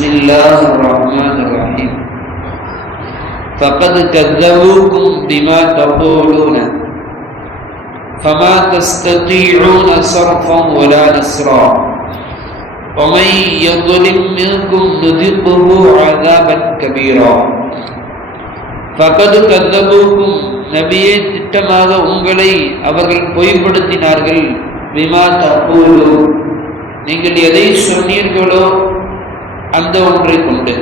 بسم الله الرحمن الرحيم فقد كذبوكم بما تقولون فما تستطيعون صرفا ولا نصرا ومن يظلم منكم نذقه عذابا كبيرا فقد كذبوكم நபியே திட்டமாக உங்களை அவர்கள் பொய்ப்படுத்தினார்கள் விமா தப்பூலு நீங்கள் எதை சொன்னீர்களோ அந்த ஒன்றை கொண்டு.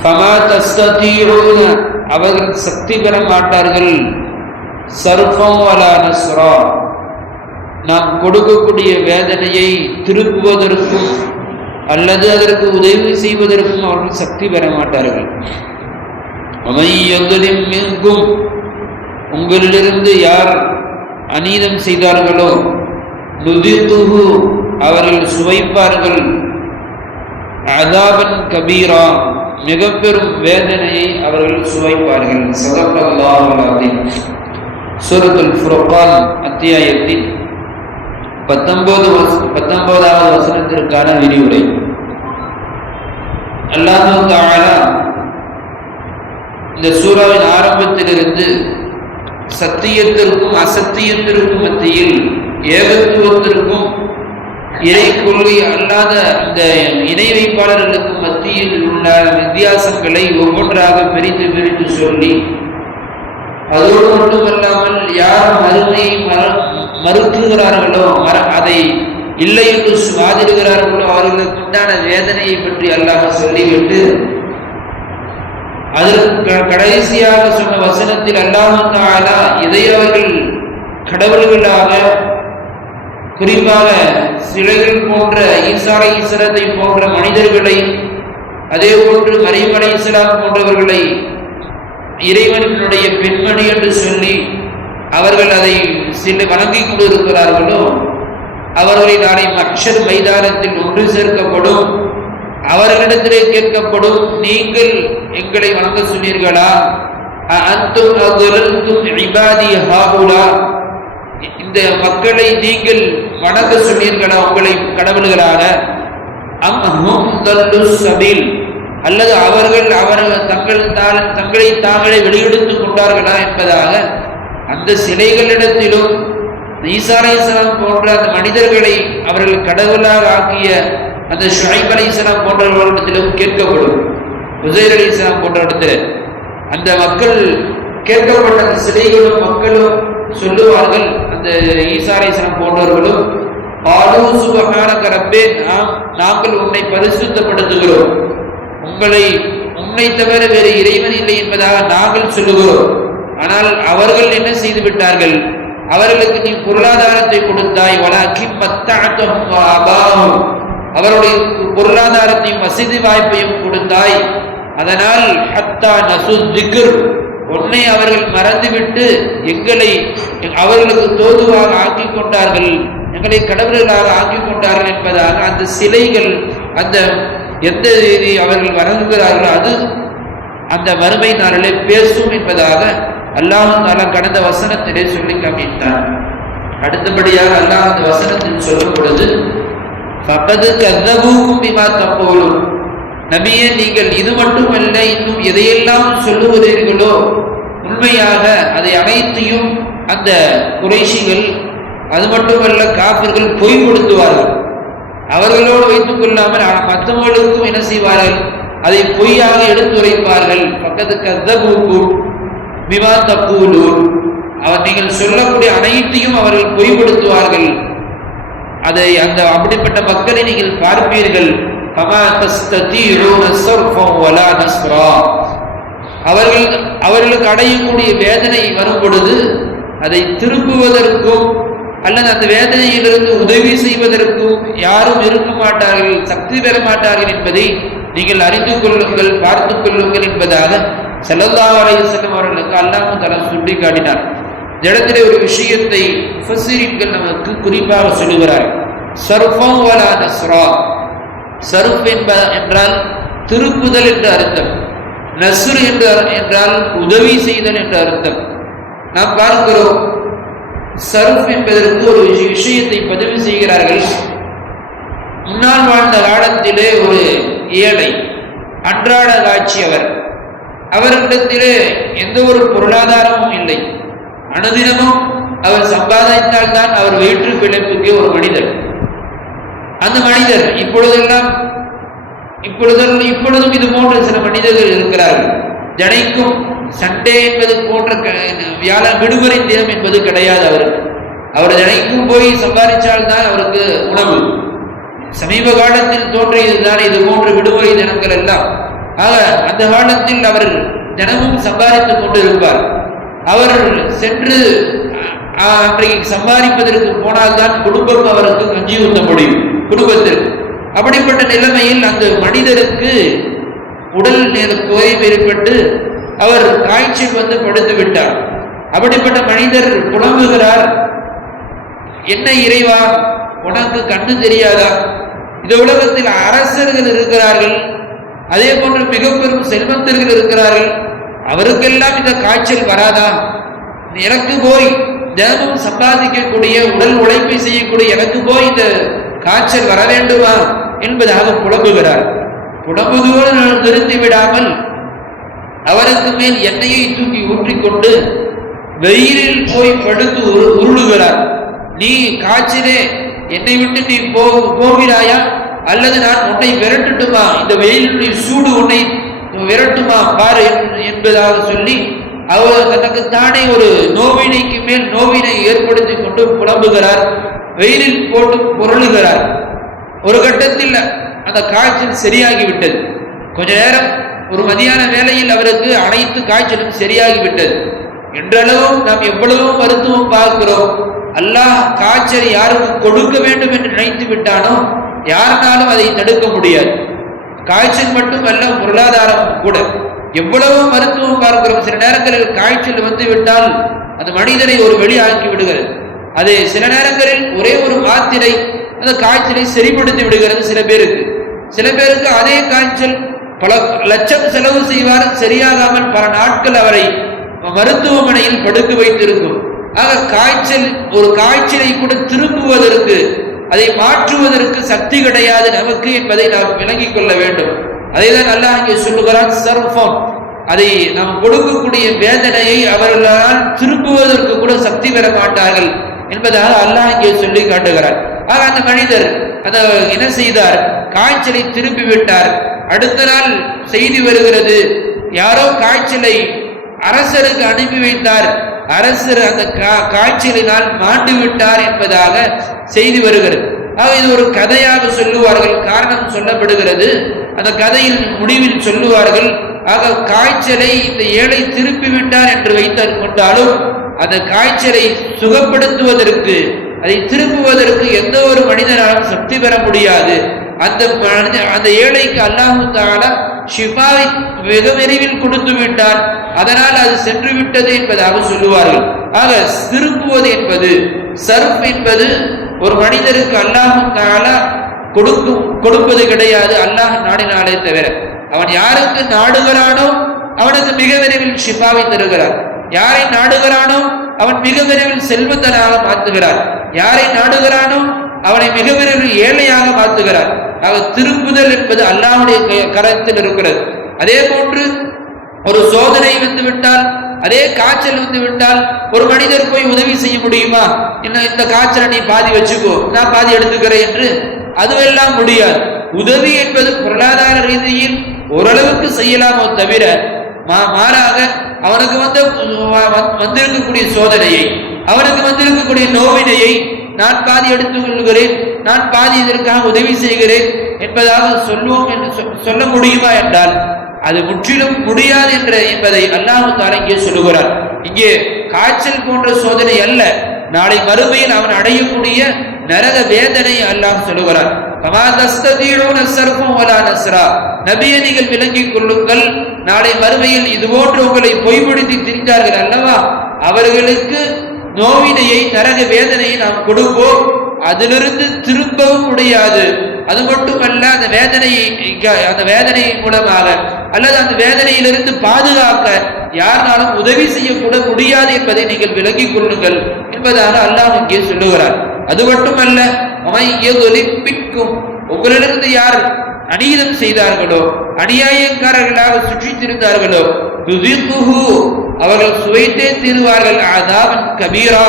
ஃபமா தஸ்தீரூன அவர்கள் சக்தி பெற மாட்டார்கள். சர்வம் வலா நாம் கொடுக்கக்கூடிய வேதனையை திருப்புவதற்கும் அல்லது அதற்கு உதவி செய்வதற்கும் அவர்கள் சக்தி பெற மாட்டார்கள். அமையங்களின் மீன்கும் உங்களிலிருந்து யார் அநீதம் செய்தார்களோ நுதித்துகு அவர்கள் சுவைப்பார்கள். அதாபன் கபீரா மிக பெரும் வேதனையை அவர்கள் சுவைப்பார்கள். சதப்பல்லாஹி சூரத்துல் ஃபுர்கான் அத்தியாயத்தின் பத்தொன்பது பத்தொன்பதாவது வசனத்திற்கான விரிவுரை. அல்லாஹு தாலா இந்த சூறாவின் ஆரம்பத்திலிருந்து சத்தியத்திற்கும் அசத்தியத்திற்கும் மத்தியில் ஏகத்துவத்திற்கும் இறை கொள்கை அல்லாத இந்த இணை வைப்பாளர்களுக்கு மத்தியில் உள்ள வித்தியாசங்களை ஒவ்வொன்றாக பிரித்து பிரித்து சொல்லி அதோடு மட்டுமல்லாமல் யார் மறுமையை மறுக்குகிறார்களோ மற அதை இல்லை என்று வாதிடுகிறார்களோ அவர்களுக்கு உண்டான வேதனையை பற்றி அல்லாம சொல்லிவிட்டு அதற்கு கடைசியாக சொன்ன வசனத்தில் அல்லாஹாலா இதை அவர்கள் கடவுள்களாக குறிப்பாக சிலைகள் போன்ற ஈசாரை ஈஸ்வரத்தை போன்ற மனிதர்களை அதே போன்று மறைமலை இஸ்லாம் போன்றவர்களை இறைவனுடைய பெண்மணி என்று சொல்லி அவர்கள் அதை சில வணங்கிக் கொண்டிருக்கிறார்களோ அவர்களை நாளை மக்ஷர் மைதானத்தில் ஒன்று சேர்க்கப்படும் அவர்களிடத்திலே கேட்கப்படும் நீங்கள் எங்களை வணங்க சொன்னீர்களா? இந்த மக்களை நீங்கள் வணங்க சொன்னீர்களா உங்களை கடவுள்களாக? சபீல். அல்லது அவர்கள் அவர்கள் தங்கள் தங்களை தாங்களே வெளியெடுத்துக் கொண்டார்களா என்பதாக அந்த சிலைகளிடத்திலும் ஈசாரேஸ்வரம் போன்ற அந்த மனிதர்களை அவர்கள் கடவுளாக ஆக்கிய அந்த ஷுஐப் அலி இஸ்லாம் போன்றவர்களிடத்திலும் கேட்கப்படும். உசைர் அலி இஸ்லாம் போன்ற இடத்துல அந்த மக்கள் கேட்கப்பட்ட அந்த சிலைகளும் மக்களும் சொல்லுவார்கள். அந்த ஈசாரேசனம் போன்றவர்களும் ஆலு சுபகான நாம் நாங்கள் உன்னை பரிசுத்தப்படுத்துகிறோம். உங்களை உன்னை தவிர வேறு இறைவன் இல்லை என்பதாக நாங்கள் சொல்லுகிறோம். ஆனால் அவர்கள் என்ன செய்து விட்டார்கள் அவர்களுக்கு நீ பொருளாதாரத்தை கொடுத்தாய். வலாக்கி மத்தாட்டம் அவருடைய பொருளாதாரத்தையும் வசதி வாய்ப்பையும் கொடுத்தாய். அதனால் ஹத்தா நசு திக்ர் உன்னை அவர்கள் மறந்துவிட்டு எங்களை அவர்களுக்கு தோதுவாக ஆக்கி கொண்டார்கள். எங்களை கடவுள்களாக ஆக்கி கொண்டார்கள் என்பதாக அந்த சிலைகள் அந்த எந்த ரீதி அவர்கள் வணங்குகிறார்களோ அது அந்த வறுமை நாளிலே பேசும் என்பதாக அல்லாஹ் கடந்த வசனத்திலே சொல்லி காமித்தார். அடுத்தபடியாக அல்லாஹ் அந்த வசனத்தில் சொல்லும் பொழுது பக்கது கதபூக்கும் தப்போலும். நபியே நீங்கள் இது மட்டுமல்ல இன்னும் எதையெல்லாம் சொல்லுகிறீர்களோ உண்மையாக அதை அனைத்தையும் அந்த குறைஷிகள் அது மட்டுமல்ல காப்பிர்கள் பொய் கொடுத்துவார்கள் அவர்களோடு வைத்துக் கொள்ளாமல் மற்றவர்களுக்கும் என்ன செய்வார்கள்? அதை பொய்யாக எடுத்துரைப்பார்கள். பக்கத்து கதபூக்கும் விவா தப்பூலூர் அவர் நீங்கள் சொல்லக்கூடிய அனைத்தையும் அவர்கள் பொய்படுத்துவார்கள் அதை அந்த அப்படிப்பட்ட மக்களை நீங்கள் பார்ப்பீர்கள். அவர்கள் அவர்களுக்கு அடையக்கூடிய வேதனை வரும் பொழுது அதை திரும்புவதற்கும் அல்லது அந்த வேதனையிலிருந்து உதவி செய்வதற்கும் யாரும் இருக்க மாட்டார்கள் சக்தி பெற மாட்டார்கள் என்பதை நீங்கள் அறிந்து கொள்ளுங்கள் பார்த்து கொள்ளுங்கள் என்பதாக செல்லல்லா அலையம் அவர்களுக்கு அல்லாமல் தலம் சுட்டி காட்டினார் இடத்திலே ஒரு விஷயத்தை நமக்கு குறிப்பாக சொல்லுகிறார் சர்வம் வலா நஸ்ரா. சருப் என்ப என்றால் திருப்புதல் என்று அர்த்தம். நசுர் என்று என்றால் உதவி செய்தல் என்று அர்த்தம். நாம் பார்க்கிறோம் சருப் என்பதற்கு ஒரு விஷயத்தை பதிவு செய்கிறார்கள். முன்னால் வாழ்ந்த காலத்திலே ஒரு ஏழை அன்றாட காட்சி அவர். அவர்களிடத்திலே எந்த ஒரு பொருளாதாரமும் இல்லை. அனுதினமும் அவர் சம்பாதித்தால்தான் அவர் வயிற்று பிழைப்புக்கு ஒரு மனிதன். அந்த மனிதர் இப்பொழுதெல்லாம் இப்பொழுது இப்பொழுதும் இது போன்ற சில மனிதர்கள் இருக்கிறார்கள். ஜனைக்கும் சண்டே என்பது போன்ற வியாழ விடுமுறை தினம் என்பது கிடையாது அவருக்கு. அவர் ஜனைக்கும் போய் சம்பாதிச்சால்தான் அவருக்கு உணவு. சமீப காலத்தில் தோன்றியதுதான் இது போன்ற விடுமுறை தினங்கள் எல்லாம். ஆக அந்த காலத்தில் அவர் தினமும் சம்பாதித்துக் கொண்டிருப்பார். அவர் சென்று அன்றைக்கு சம்பாதிப்பதற்கு போனால்தான் குடும்பம் அவருக்கு கஞ்சி ஊத்த முடியும் குடும்பத்திற்கு. அப்படிப்பட்ட நிலைமையில் அந்த மனிதருக்கு உடல் குறைவு ஏற்பட்டு அவர் காய்ச்சல் வந்து படுத்து விட்டார். அப்படிப்பட்ட மனிதர் புலம்புகிறார். என்ன இறைவா? உனக்கு கண்ணு தெரியாதா? இந்த உலகத்தில் அரசர்கள் இருக்கிறார்கள். அதே போன்று மிக பெரும் செல்வந்தர்கள் இருக்கிறார்கள். அவருக்கெல்லாம் இந்த காய்ச்சல் வராதா? எனக்கு போய் தினமும் சம்பாதிக்கக்கூடிய உடல் உழைப்பை செய்யக்கூடிய எனக்கு போய் இந்த காய்ச்சல் வர வேண்டுமா என்பதாக புலம்புகிறார். புலம்புதோடு நிறுத்தி விடாமல் அவருக்கு மேல் எண்ணெயை தூக்கி ஊற்றிக்கொண்டு வெயிலில் போய் படுத்து உருளுகிறார். நீ காய்ச்சலே என்னை விட்டு நீ போகிறாயா? அல்லது நான் உன்னை விரட்டுட்டுமா? இந்த வெயிலுடைய சூடு உன்னை விரட்டுமா? பாரு என்பதாக சொல்லி அவர் தனக்கு தானே ஒரு நோவினைக்கு மேல் நோவினை ஏற்படுத்தி கொண்டு புலம்புகிறார். வெயிலில் போட்டு பொருளுகிறார். ஒரு கட்டத்தில் அந்த காய்ச்சல் சரியாகிவிட்டது. கொஞ்ச நேரம் ஒரு மதியான வேளையில் அவருக்கு அனைத்து காய்ச்சலும் சரியாகிவிட்டது. என்றளவும் நாம் எவ்வளவோ மருத்துவம் பார்க்கிறோம். அல்லாஹ் காய்ச்சல் யாருக்கு கொடுக்க வேண்டும் என்று நினைத்து விட்டானோ யாருனாலும் அதை தடுக்க முடியாது. காய்ச்சல் மட்டும் அல்ல பொருளாதாரம் கூட. எவ்வளவு மருத்துவம் பார்க்கிறோம்? சில நேரங்களில் காய்ச்சல் வந்து விட்டால் அந்த மனிதனை ஒரு வெளியாக்கி விடுகிறது. அது சில நேரங்களில் ஒரே ஒரு மாத்திரை அந்த காய்ச்சலை சரிப்படுத்தி விடுகிறது சில பேருக்கு. சில பேருக்கு அதே காய்ச்சல் பல லட்சம் செலவு செய்வார் சரியாகாமல் பல நாட்கள் அவரை மருத்துவமனையில் படுக்க வைத்திருக்கும். ஆக காய்ச்சல் ஒரு காய்ச்சலை கூட திரும்புவதற்கு அதை மாற்றுவதற்கு சக்தி கிடையாது நமக்கு என்பதை நாம் விளங்கிக் கொள்ள வேண்டும். அதே தான் அல்லாஹ் இங்கே சொல்லுகிறான் சர்வம் அதை நாம் கொடுக்கக்கூடிய வேதனையை அவர்களால் திருப்புவதற்கு கூட சக்தி பெற மாட்டார்கள் என்பதாக அல்லாஹ் இங்கே சொல்லி காட்டுகிறார் ஆக அந்த மனிதர் அந்த என்ன செய்தார்? காய்ச்சலை திருப்பி விட்டார் அடுத்த நாள் செய்தி வருகிறது. யாரோ காய்ச்சலை அரசருக்கு அனுப்பி வைத்தார். அரசர் அந்த காய்ச்சலினால் மாண்டு விட்டார் என்பதாக செய்தி வருகிறது. ஆக இது ஒரு கதையாக சொல்லுவார்கள். காரணம் சொல்லப்படுகிறது. அந்த கதையின் முடிவில் சொல்லுவார்கள் ஆக காய்ச்சலை இந்த ஏழை திருப்பி விட்டார் என்று வைத்து கொண்டாலும் அந்த காய்ச்சலை சுகப்படுத்துவதற்கு அதை திருப்புவதற்கு எந்த ஒரு மனிதனாலும் சக்தி பெற முடியாது. அந்த அந்த ஏழைக்கு அல்லாஹு தாலா ஷிஃபாவை வெக விரைவில் கொடுத்து விட்டார் அதனால் அது சென்று விட்டது என்பதாக சொல்லுவார்கள். ஆக திருப்புவது என்பது சர்ஃப் என்பது ஒரு மனிதருக்கு அல்லாஹு தாலா கொடுக்கும் கொடுப்பது கிடையாது. அல்லாஹ் நாடினாலே தவிர. அவன் யாருக்கு நாடுகிறானோ அவனுக்கு மிக விரைவில் ஷிஃபாவை தருகிறார் யாரை நாடுகிறானோ அவன் மிக விரைவில் செல்வந்தனாக மாற்றுகிறார் யாரை நாடுகிறானோ அவனை மிக விரைவில் ஏழையாக மாற்றுகிறார் அவர் திருப்புதல் என்பது அல்லாவுடைய கரத்தில் இருக்கிறது. அதே போன்று ஒரு சோதனை வந்து விட்டால் அதே காய்ச்சல் வந்து விட்டால் ஒரு மனிதர் போய் உதவி செய்ய முடியுமா? என்ன இந்த காய்ச்சலை நீ பாதி வச்சுக்கோ நான் பாதி எடுத்துக்கிறேன் என்று அதுவெல்லாம் முடியாது. உதவி என்பது பொருளாதார ரீதியில் ஓரளவுக்கு செய்யலாமோ தவிர மாறாக அவனுக்கு வந்து வந்திருக்கக்கூடிய சோதனையை அவனுக்கு வந்திருக்கக்கூடிய நோவினையை நான் பாதி எடுத்துக் கொள்கிறேன் நான் பாதி இதற்காக உதவி செய்கிறேன் என்பதாக சொல்லுவோம் என்று சொல்ல முடியுமா என்றால் அது முற்றிலும் முடியாது என்ற என்பதை அல்லாஹு இங்கே சொல்லுகிறார். இங்கே காய்ச்சல் போன்ற சோதனை அல்ல. நாளை மறுமையில் அவன் அடையக்கூடிய நரக வேதனை அல்லாஹ் சொல்லுகிறார். நபிய நீங்கள் விளங்கிக் கொள்ளுங்கள். நாளை மறுமையில் இதுபோன்று உங்களை பொய்படுத்தி திரிந்தார்கள் அல்லவா? அவர்களுக்கு நோவினையை நரக வேதனையை நாம் கொடுப்போம். அதிலிருந்து திரும்பவும் முடியாது. அது மட்டுமல்ல அந்த வேதனையை அந்த வேதனையின் மூலமாக அல்லது அந்த வேதனையிலிருந்து பாதுகாக்க யாருனாலும் உதவி செய்யக்கூட முடியாது என்பதை நீங்கள் விளங்கிக் கொள்ளுங்கள் என்பதாக அல்லாஹ் இங்கே சொல்லுகிறார். அது மட்டுமல்ல அவன் ஒலிப்பிக்கும் உங்களிலிருந்து யார் அநீதம் செய்தார்களோ அநியாயக்காரர்களாக சுற்றித்திருந்தார்களோ அவர்கள் சுவைத்தே தீருவார்கள் அதாவன் கபீரா.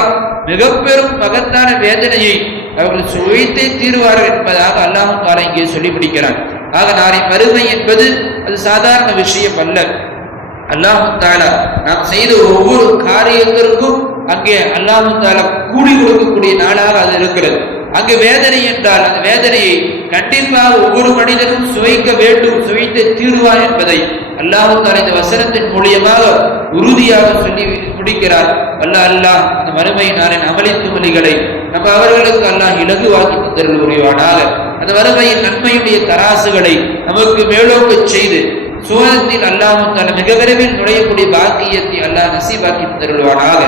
மிக பெரும் மகத்தான வேதனையை அவர்கள் சுவைத்தே தீருவார்கள் என்பதாக அல்லாஹும் இங்கே சொல்லி பிடிக்கிறார் ஆக நாளை மறுமை என்பது அது சாதாரண விஷயம் அல்ல. அல்லாஹு தாலா நாம் செய்த ஒவ்வொரு காரியத்திற்கும் அங்கே அல்லாஹு தாலா கொடுக்கக்கூடிய நாளாக அது இருக்கிறது. அங்கு வேதனை என்றால் அந்த வேதனையை கண்டிப்பாக ஒவ்வொரு மனிதனும் சுவைக்க வேண்டும் சுவைத்து தீர்வார் என்பதை அல்லாஹு தாலா இந்த வசனத்தின் மூலியமாக உறுதியாக சொல்லி முடிக்கிறார். அல்ல அல்லாஹ் அந்த மறுமை நாளின் அமளித்து மொழிகளை நம்ம அவர்களுக்கு அல்லாஹ் இலகுவாக்கி தந்தர்கள் புரிவானாக. அந்த வறுமையின் நன்மையுடைய தராசுகளை நமக்கு மேலோங்கச் செய்து சுவனத்தில் அல்லாஹும் தன் மிக விரைவில் நுழையக்கூடிய பாக்கியத்தை அல்லாஹ் நசீபாக்கி தருள்வானாக